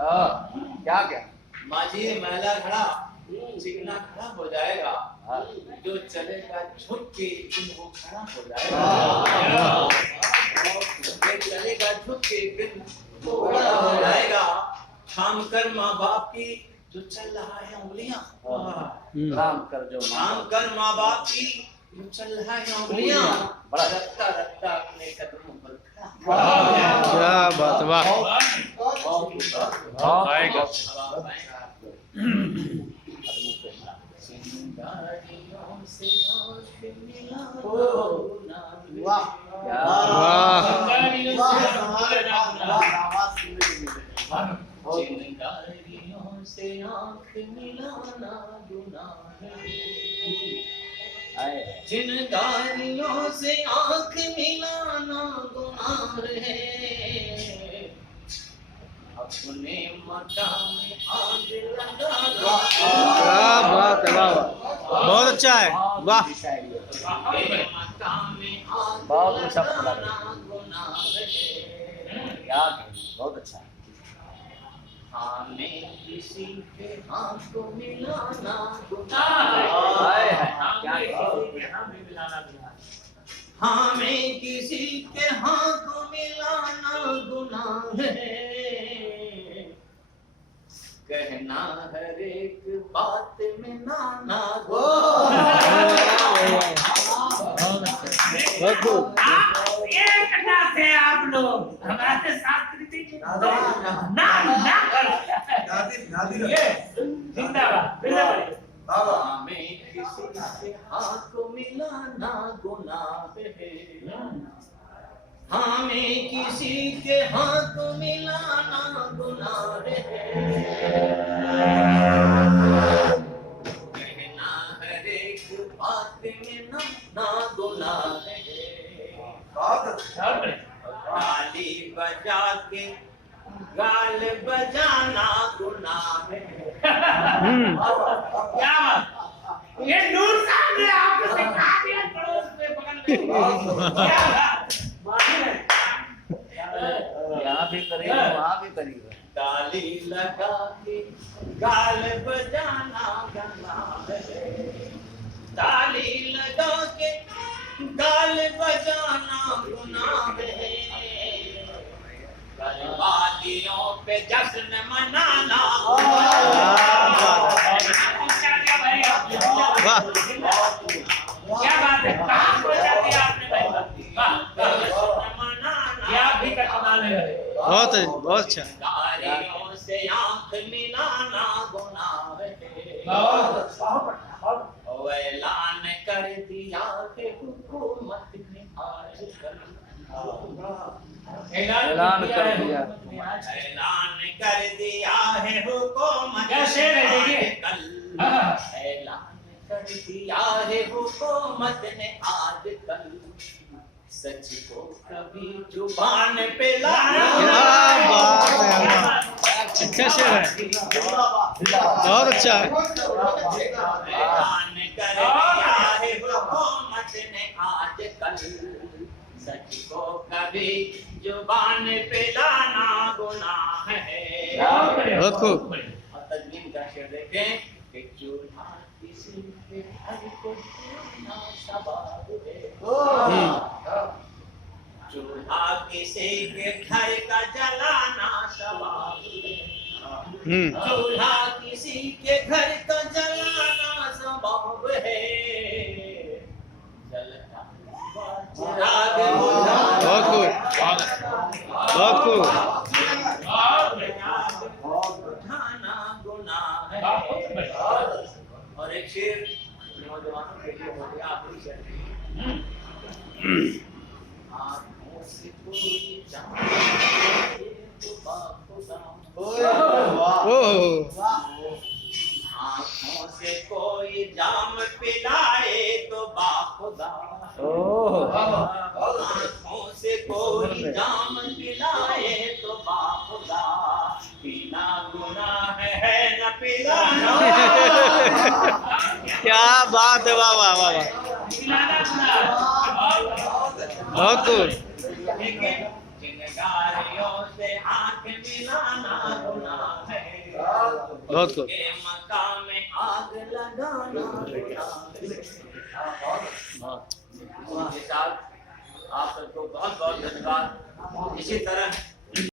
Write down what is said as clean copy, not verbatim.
क्या क्या माझी मैला घड़ा चिकना खड़ा हो जाएगा, जो चलेगा झुक के फिर वो खड़ा हो जाएगा, जो चलेगा झुक के फिर वो खड़ा हो जाएगा। काम कर माँ बाप की जो चल रहा है उंगलियां, काम कर जो काम कर माँ बाप की जो चल रहा है उंगलियां, बड़ा रखता रखता अपने कदमों पर खड़ा। क्या बात, वाह। आएगा चिंगारियों से आँख मिलाना वाह चिंगारियों से आँख मिलाना गुनाह है, चिंगारियों से आँख मिलाना गुनाह है, अपने मकान में आग लगाना। क्या बात है, वाह वाह, बहुत अच्छा है, वाह। बहुत अच्छा गुनाह है, बहुत अच्छा हमें किसी के हाथ को मिलाना हमें किसी के हाथ को मिलाना गुनाह है, कहना हर एक बात में नाना आप लोग हमारे शास्त्री हमें किसी के हाथ को मिलाना गुनाह है, हमें किसी के हाथ को मिलाना गुनाह है, कहना हर एक बात में ना गुनाह है, ताली बजा के गाल बजाना गुनाह है। क्या बात, ये नूर साहब ने आपको सिखा दिया पड़ोस में बगल में। यहाँ भी करीब वहाँ भी करीब है। ताली लगा के गाल बजाना गुनाह है, ताली लगा के गाल बजाना गुनाह है, बर्बादियों पे जश्न मनाना क्या बात है, कहाँ पहुंचा दिया आपने भाई, क्या भी का कमाल है, बहुत है, बहुत अच्छा। चिंगारियों से आँख मिलाना गुनाह है, ऐलान कर दिया कि हुकूमत ने आजकल, ऐलान कर दिया, ऐलान कर दिया है हुकूमत क्या शेर है देखिए। आजकल, ऐलान कर दिया है हुकूमत ने आजकल, सच को कभी जुबान पे लाना। क्या बात है, अच्छा शेर है, बहुत अच्छा है। ऐलान कर दिया है हुकूमत ने आजकल, सच को कभी जुबान पे लाना गुनाह है। बहुत खूब। और तजमीन का शेर देखें कि चूल्हा किसी के घर को जलाना सवाब है, चूल्हा किसी के घर का जलाना सवाब है, चूल्हा किसी के घर का जलाना सवाब है, जलता चिराग बहुत खूब, बहुत खूब। बुझाना गुनाह है। और एक शेर नौजवानों के लिए हो गया आखिरी शेर, आँखों से कोई जाने तो बाखुदा, ओह, आँखों से कोई जाम पिलाए तो बाखुदा, आँखों से कोई जाम पिलाए तो बाखुदा, पीना गुनाह है न पिलाना। क्या बात है, वाह वाह वाह वाह, बहुत खूब। चिंगारियों से आँख मिलाना गुनाह बहुत खूब। के मकाम में आग लगाना बहुत। आप सबको बहुत बहुत धन्यवाद। इसी तरह